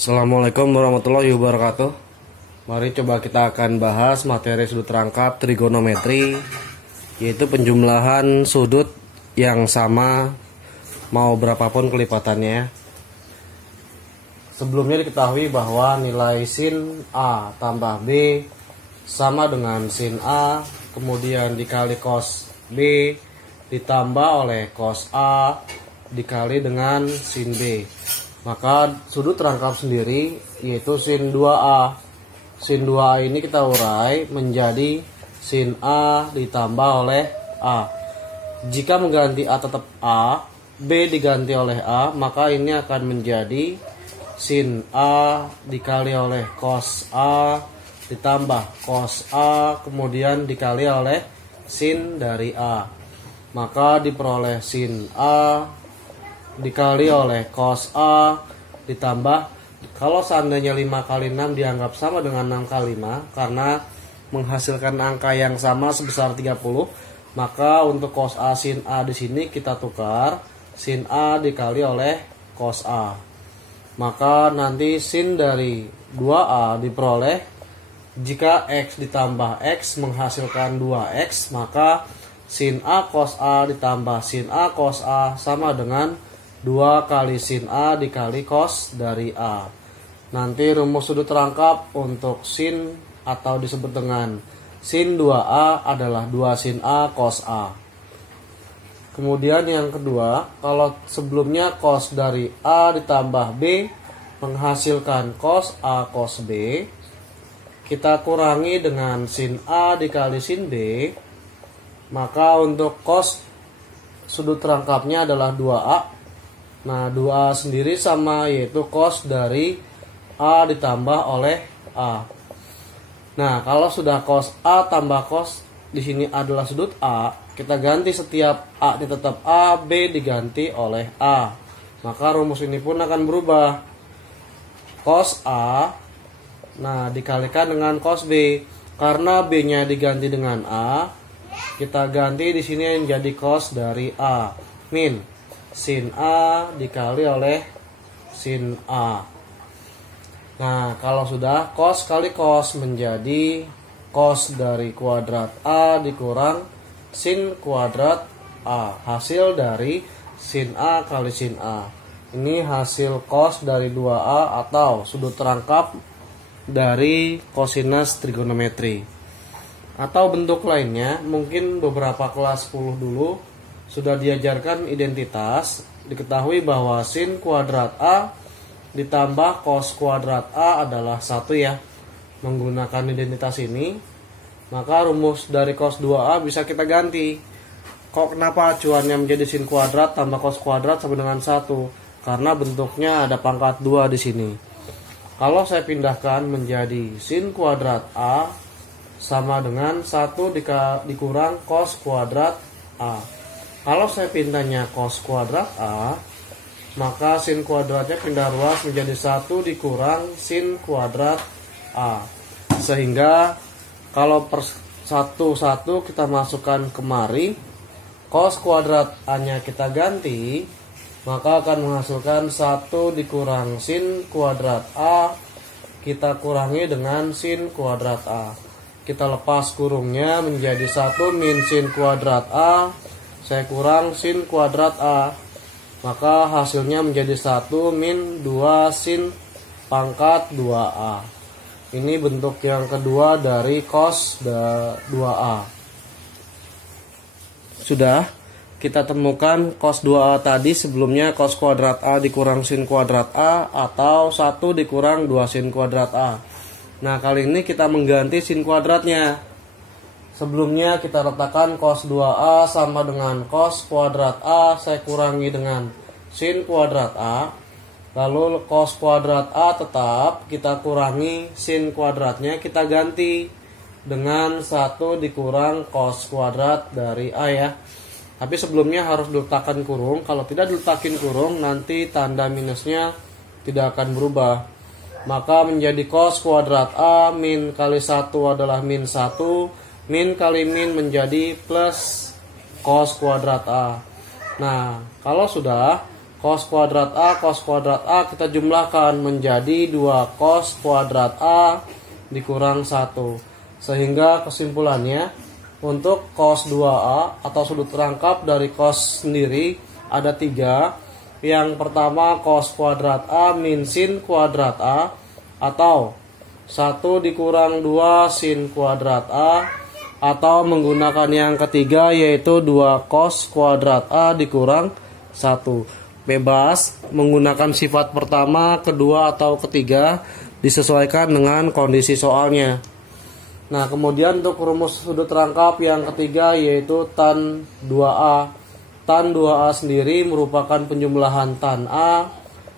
Assalamualaikum warahmatullahi wabarakatuh. Mari coba kita akan bahas materi sudut rangkap trigonometri, yaitu penjumlahan sudut yang sama mau berapapun kelipatannya. Sebelumnya diketahui bahwa nilai sin A tambah B sama dengan sin A, kemudian dikali cos B ditambah oleh cos A dikali dengan sin B. Maka sudut rangkap sendiri yaitu sin 2A. Sin 2A ini kita urai menjadi sin A ditambah oleh A. Jika mengganti A tetap A, B diganti oleh A, maka ini akan menjadi sin A dikali oleh cos A ditambah cos A kemudian dikali oleh sin dari A. Maka diperoleh sin A dikali oleh cos A ditambah, kalau seandainya 5 kali 6 dianggap sama dengan 6 kali 5 karena menghasilkan angka yang sama sebesar 30, maka untuk cos A sin A di sini kita tukar sin A dikali oleh cos A. Maka nanti sin dari 2A diperoleh jika X ditambah X menghasilkan 2X, maka sin A cos A ditambah sin A cos A sama dengan 2 kali sin A dikali cos dari A. Nanti rumus sudut rangkap untuk sin atau disebut dengan sin 2A adalah 2 sin A cos A. Kemudian yang kedua, kalau sebelumnya cos dari A ditambah B menghasilkan cos A cos B, kita kurangi dengan sin A dikali sin B, maka untuk cos sudut rangkapnya adalah 2A. Nah, 2A sendiri sama yaitu cos dari A ditambah oleh A. Nah, kalau sudah cos A tambah cos di sini adalah sudut A, kita ganti setiap A ini tetap A, B diganti oleh A. Maka rumus ini pun akan berubah. Cos A, nah dikalikan dengan cos B. Karena B-nya diganti dengan A, kita ganti di sini yang jadi cos dari A min sin A dikali oleh sin A. Nah, kalau sudah cos kali cos menjadi cos dari kuadrat A dikurang sin kuadrat A. Hasil dari sin A kali sin A. Ini hasil cos dari 2A atau sudut rangkap dari kosinus trigonometri. Atau bentuk lainnya, mungkin beberapa kelas 10 dulu sudah diajarkan identitas, diketahui bahwa sin kuadrat A ditambah cos kuadrat A adalah 1 ya. Menggunakan identitas ini, maka rumus dari cos 2A bisa kita ganti. Kok kenapa acuannya menjadi sin kuadrat tambah cos kuadrat sama dengan 1? Karena bentuknya ada pangkat 2 di sini. Kalau saya pindahkan menjadi sin kuadrat A sama dengan 1 dikurang cos kuadrat A. Kalau saya pindahnya cos kuadrat A, maka sin kuadratnya pindah ruas menjadi 1 dikurang sin kuadrat A. Sehingga kalau per 1 kita masukkan kemari, cos kuadrat A-nya kita ganti, maka akan menghasilkan 1 dikurang sin kuadrat A, kita kurangi dengan sin kuadrat A. Kita lepas kurungnya menjadi 1 min sin kuadrat A, saya kurang sin kuadrat A, maka hasilnya menjadi 1 min 2 sin pangkat 2A. Ini bentuk yang kedua dari cos 2A. Sudah kita temukan cos 2A tadi, sebelumnya cos kuadrat A dikurang sin kuadrat A atau 1 dikurang 2 sin kuadrat A. Nah, kali ini kita mengganti sin kuadratnya. Sebelumnya kita letakkan cos 2A sama dengan cos kuadrat A, saya kurangi dengan sin kuadrat A. Lalu cos kuadrat A tetap, kita kurangi sin kuadratnya, kita ganti dengan 1 dikurang cos kuadrat dari A ya. Tapi sebelumnya harus diletakkan kurung. Kalau tidak diletakin kurung, nanti tanda minusnya tidak akan berubah. Maka menjadi cos kuadrat A min kali 1 adalah min 1. Min kali min menjadi plus cos kuadrat A. Nah, kalau sudah Cos kuadrat A kita jumlahkan menjadi 2 cos kuadrat A dikurang 1. Sehingga kesimpulannya untuk cos 2A atau sudut rangkap dari cos sendiri ada 3. Yang pertama cos kuadrat A min sin kuadrat A atau 1 dikurang 2 sin kuadrat A, atau menggunakan yang ketiga yaitu 2 cos kuadrat A dikurang 1. Bebas menggunakan sifat pertama, kedua, atau ketiga, disesuaikan dengan kondisi soalnya. Nah, kemudian untuk rumus sudut rangkap yang ketiga yaitu tan 2A. Tan 2A sendiri merupakan penjumlahan tan A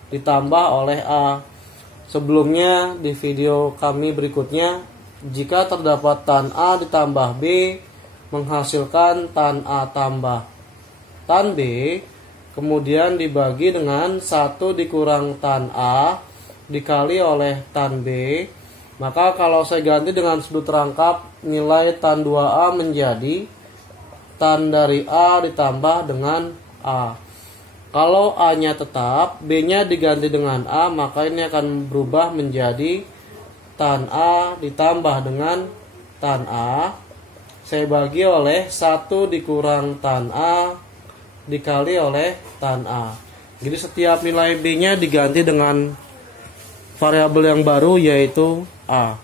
ditambah oleh A. Sebelumnya di video kami berikutnya, jika terdapat tan A ditambah B menghasilkan tan A tambah tan B, kemudian dibagi dengan 1 dikurang tan A dikali oleh tan B. Maka kalau saya ganti dengan sudut rangkap, nilai tan 2A menjadi tan dari A ditambah dengan A. Kalau A-nya tetap, B-nya diganti dengan A, maka ini akan berubah menjadi tan A ditambah dengan tan A. Saya bagi oleh 1 dikurang tan A dikali oleh tan A. Jadi setiap nilai B-nya diganti dengan variabel yang baru yaitu A.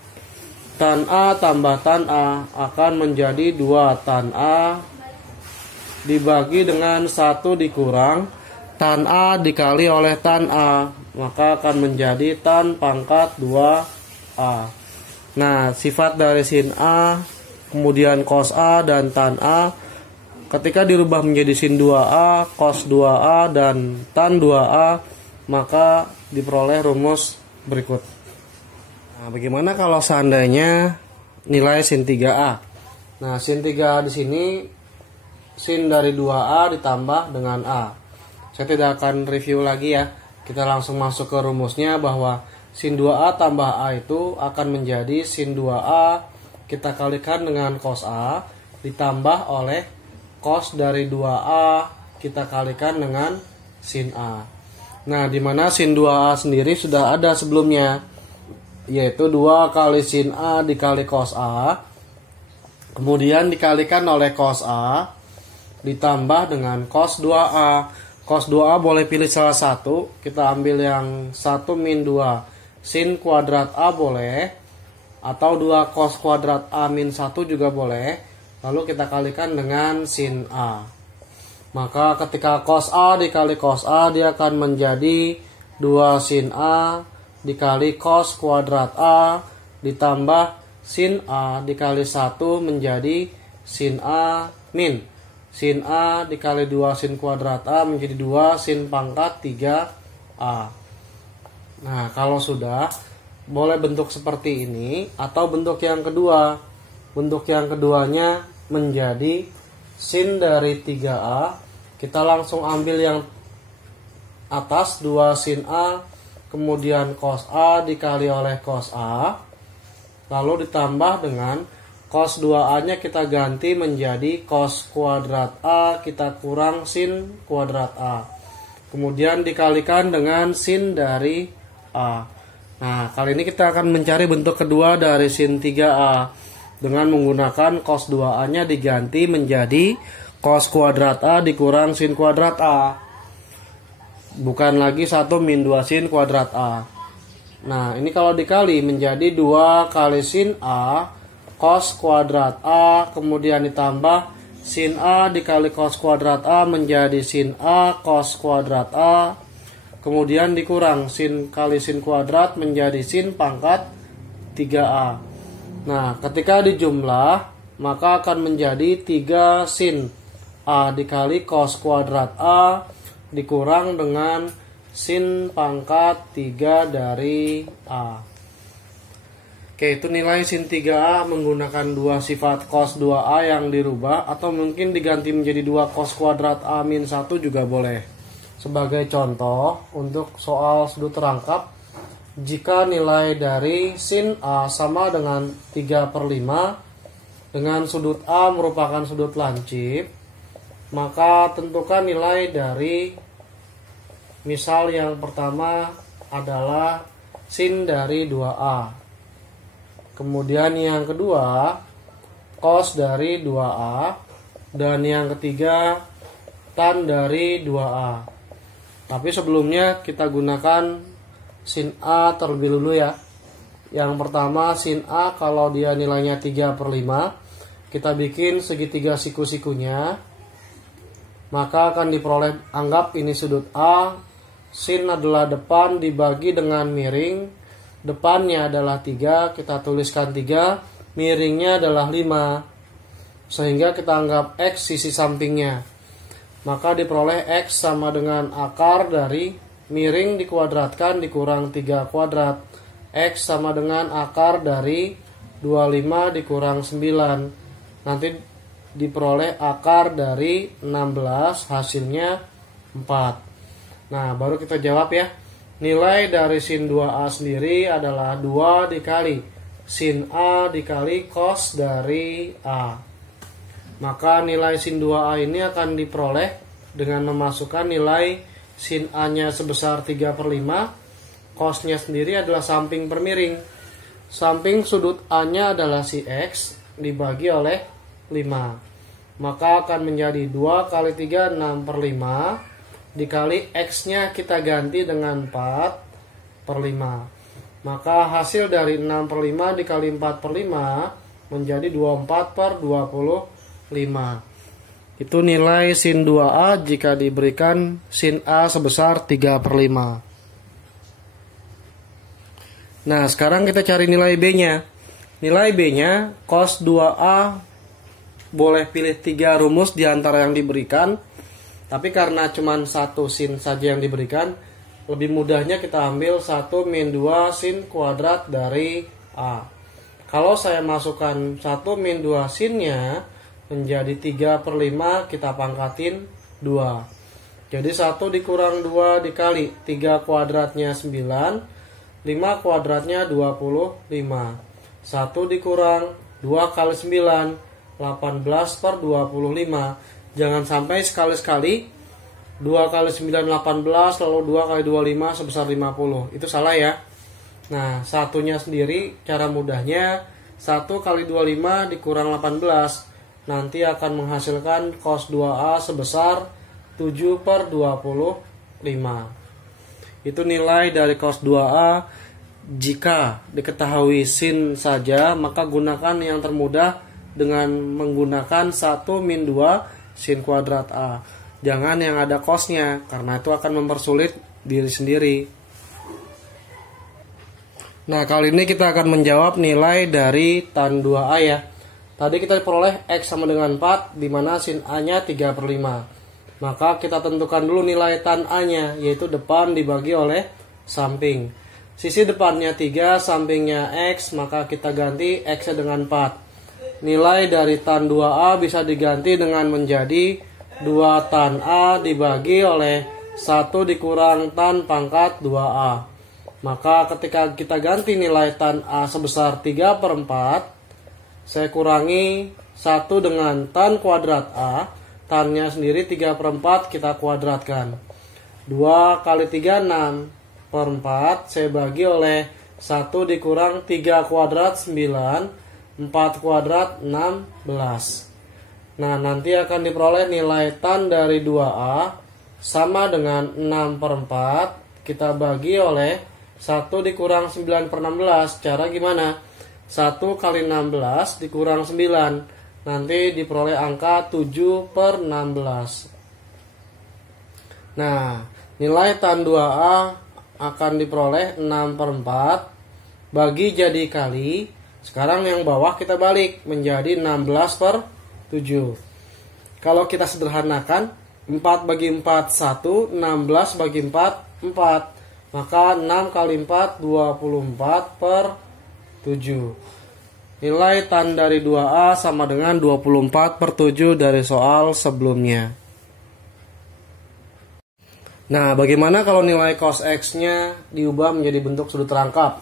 Tan A tambah tan A akan menjadi 2 tan A dibagi dengan 1 dikurang tan A dikali oleh tan A, maka akan menjadi tan pangkat 2A. Nah, sifat dari sin A, kemudian cos A dan tan A ketika dirubah menjadi sin 2A, cos 2A, dan tan 2A, maka diperoleh rumus berikut. Nah, bagaimana kalau seandainya nilai sin 3A? Nah, sin 3A di sini sin dari 2A ditambah dengan A. Saya tidak akan review lagi ya. Kita langsung masuk ke rumusnya bahwa sin 2A tambah A itu akan menjadi sin 2A kita kalikan dengan cos A ditambah oleh cos dari 2A kita kalikan dengan sin A. Nah, di mana sin 2A sendiri sudah ada sebelumnya, yaitu 2 kali sin A dikali cos A, kemudian dikalikan oleh cos A, ditambah dengan cos 2A. Cos 2A boleh pilih salah satu, kita ambil yang 1 min 2 sin kuadrat A boleh, atau 2 cos kuadrat A min 1 juga boleh. Lalu kita kalikan dengan sin A. Maka ketika cos A dikali cos A, dia akan menjadi 2 sin A dikali cos kuadrat A ditambah sin A dikali 1 menjadi sin A min sin A dikali 2 sin kuadrat A menjadi 2 sin pangkat 3A. Nah, kalau sudah, boleh bentuk seperti ini atau bentuk yang kedua. Bentuk yang keduanya menjadi sin dari 3A. Kita langsung ambil yang atas 2 sin A, kemudian cos A dikali oleh cos A, lalu ditambah dengan cos 2A nya kita ganti menjadi cos kuadrat A kita kurang sin kuadrat A, kemudian dikalikan dengan sin dari A. Nah, kali ini kita akan mencari bentuk kedua dari sin 3A dengan menggunakan cos 2A nya diganti menjadi cos kuadrat A dikurang sin kuadrat A. Bukan lagi 1 min 2 sin kuadrat A. Nah, ini kalau dikali menjadi 2 kali sin A cos kuadrat A, kemudian ditambah sin A dikali cos kuadrat A menjadi sin A cos kuadrat A, kemudian dikurang sin kali sin kuadrat menjadi sin pangkat 3A. Nah, ketika dijumlah, maka akan menjadi 3 sin A dikali cos kuadrat A dikurang dengan sin pangkat 3 dari A. Oke, itu nilai sin 3A menggunakan 2 sifat cos 2A yang dirubah, atau mungkin diganti menjadi 2 cos kuadrat A min 1 juga boleh. Sebagai contoh, untuk soal sudut rangkap, jika nilai dari sin A sama dengan 3/5 dengan sudut A merupakan sudut lancip, maka tentukan nilai dari Misal yang pertama adalah sin dari 2A. Kemudian yang kedua cos dari 2A. Dan yang ketiga tan dari 2A. Tapi sebelumnya kita gunakan sin A terlebih dulu ya. Yang pertama sin A kalau dia nilainya 3/5, kita bikin segitiga siku-sikunya, maka akan diperoleh, anggap ini sudut A, sin adalah depan dibagi dengan miring, depannya adalah 3, kita tuliskan 3, miringnya adalah 5, sehingga kita anggap X sisi sampingnya, maka diperoleh X sama dengan akar dari miring dikuadratkan dikurang 3 kuadrat, X sama dengan akar dari 25 dikurang 9, nanti diperoleh akar dari 16, hasilnya 4. Nah, baru kita jawab ya. Nilai dari sin 2A sendiri adalah 2 dikali sin A dikali cos dari A. Maka nilai sin 2A ini akan diperoleh dengan memasukkan nilai sin A-nya sebesar 3/5, cosnya sendiri adalah samping per miring. Samping sudut A-nya adalah si X dibagi oleh 5. Maka akan menjadi 2 kali 3, 6/5. Dikali X-nya kita ganti dengan 4/5. Maka hasil dari 6/5 dikali 4/5 menjadi 24/25. Itu nilai sin 2A jika diberikan sin A sebesar 3/5. Nah, sekarang kita cari nilai B-nya. Nilai B-nya cos 2A boleh pilih 3 rumus di antara yang diberikan. Tapi karena cuma 1 sin saja yang diberikan, lebih mudahnya kita ambil 1 min 2 sin kuadrat dari A. Kalau saya masukkan 1 min 2 sinnya menjadi 3/5, kita pangkatin 2. Jadi 1 dikurang 2 dikali 3 kuadratnya 9, 5 kuadratnya 25. 1 dikurang 2 kali 9, 18/25. Jangan sampai sekali-sekali 2 kali 9 18, lalu 2 kali 25 sebesar 50. Itu salah ya. Nah, satunya sendiri cara mudahnya 1 kali 25 dikurang 18. Nanti akan menghasilkan cos 2A sebesar 7/25. Itu nilai dari cos 2A. Jika diketahui sin saja, maka gunakan yang termudah dengan menggunakan 1 min 2 sin kuadrat A. Jangan yang ada cosnya, karena itu akan mempersulit diri sendiri. Nah, kali ini kita akan menjawab nilai dari tan 2A ya. Tadi kita peroleh X sama dengan 4, di mana sin A-nya 3/5. Maka kita tentukan dulu nilai tan A-nya, yaitu depan dibagi oleh samping. Sisi depannya 3, sampingnya X, maka kita ganti X-nya dengan 4. Nilai dari tan 2A bisa diganti dengan menjadi 2 tan A dibagi oleh 1 dikurang tan pangkat 2A. Maka ketika kita ganti nilai tan A sebesar 3/4, saya kurangi 1 dengan tan kuadrat A, tannya sendiri 3/4 kita kuadratkan. 2 kali 3, 6/4, saya bagi oleh 1 dikurang 3 kuadrat 9, 4 kuadrat 16. Nah, nanti akan diperoleh nilai tan dari 2A sama dengan 6/4, kita bagi oleh 1 dikurang 9/16. Cara gimana? 1 kali 16 dikurang 9, nanti diperoleh angka 7/16. Nah, nilai tan 2A akan diperoleh 6/4 bagi jadi kali. Sekarang yang bawah kita balik menjadi 16/7. Kalau kita sederhanakan, 4 bagi 4 1, 16 bagi 4 4. Maka 6 kali 4 24/7. Nilai tan dari 2A sama dengan 24/7 dari soal sebelumnya. Nah, bagaimana kalau nilai cos X-nya diubah menjadi bentuk sudut rangkap?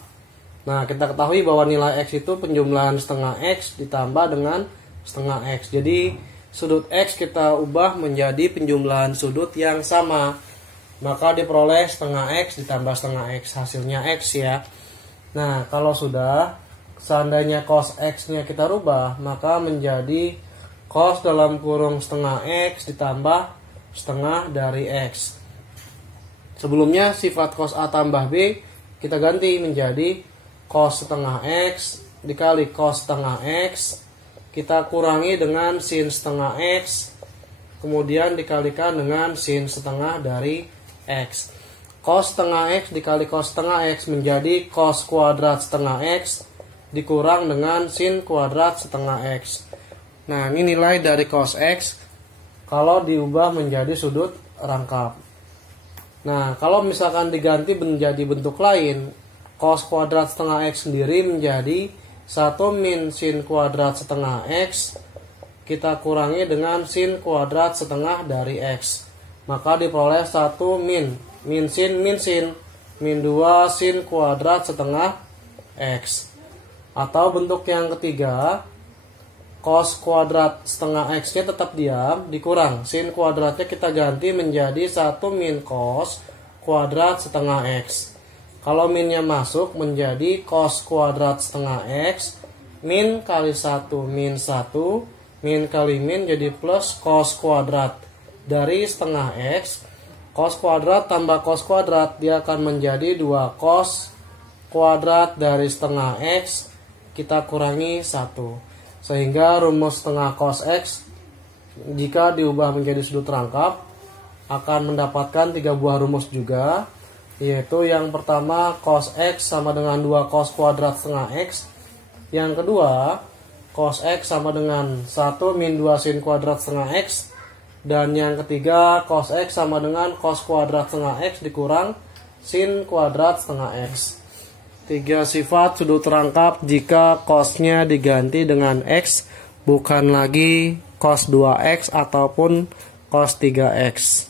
Nah, kita ketahui bahwa nilai X itu penjumlahan setengah X ditambah dengan setengah X. Jadi, sudut X kita ubah menjadi penjumlahan sudut yang sama. maka diperoleh setengah X ditambah setengah X, hasilnya X ya. Nah, kalau sudah, seandainya cos X-nya kita rubah, maka menjadi cos dalam kurung setengah X ditambah setengah dari X. Sebelumnya sifat cos A tambah B kita ganti menjadi cos setengah X dikali cos setengah X, kita kurangi dengan sin setengah X, kemudian dikalikan dengan sin setengah dari X. Cos setengah X dikali cos setengah X menjadi cos kuadrat setengah X dikurang dengan sin kuadrat setengah X. Nah, ini nilai dari cos X kalau diubah menjadi sudut rangkap. Nah, kalau misalkan diganti menjadi bentuk lain, cos kuadrat setengah X sendiri menjadi 1 min sin kuadrat setengah X, kita kurangi dengan sin kuadrat setengah dari X. Maka diperoleh 1 min sin, min 2 sin kuadrat setengah X. Atau bentuk yang ketiga, cos kuadrat setengah X-nya tetap diam, dikurang. Sin kuadratnya kita ganti menjadi 1 min cos kuadrat setengah X. Kalau minnya masuk menjadi cos kuadrat setengah X, min kali 1 min 1, min kali min jadi plus cos kuadrat dari setengah X. Cos kuadrat tambah cos kuadrat, dia akan menjadi 2 cos kuadrat dari setengah X, kita kurangi 1. Sehingga rumus setengah cos X jika diubah menjadi sudut rangkap akan mendapatkan 3 buah rumus juga, yaitu yang pertama cos X sama dengan 2 cos kuadrat setengah X, yang kedua cos X sama dengan 1 min 2 sin kuadrat setengah X, dan yang ketiga cos X sama dengan cos kuadrat setengah X dikurang sin kuadrat setengah X. 3 sifat sudut rangkap jika cosnya diganti dengan X, bukan lagi cos 2X ataupun cos 3X.